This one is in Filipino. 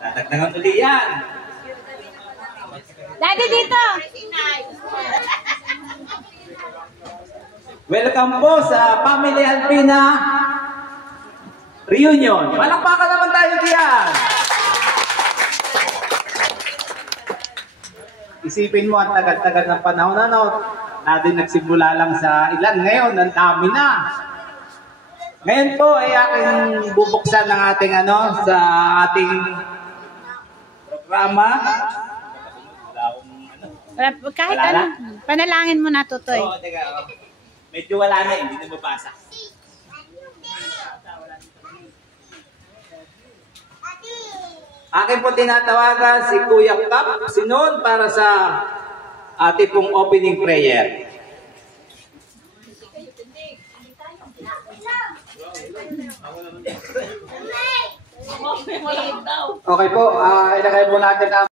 Dadagdagan ulit yan. Daddy, dito! Welcome po sa Family Alpina Reunion. Palakpakan naman tayo diyan. Isipin mo, ang tagal-tagal ng panahon natin nagsimula lang sa ilan. Ngayon, ang dami na. Ngayon po ay aking bubuksan ng ating sa ating programa. Kahit ano, panalangin mo na, Tutoy. Oo, teka. Medyo wala na, hindi na mabasa. Akin po tinatawagan si Kuya Kap Sinon para sa ating pong opening prayer. Okay po, ilagay po natin ang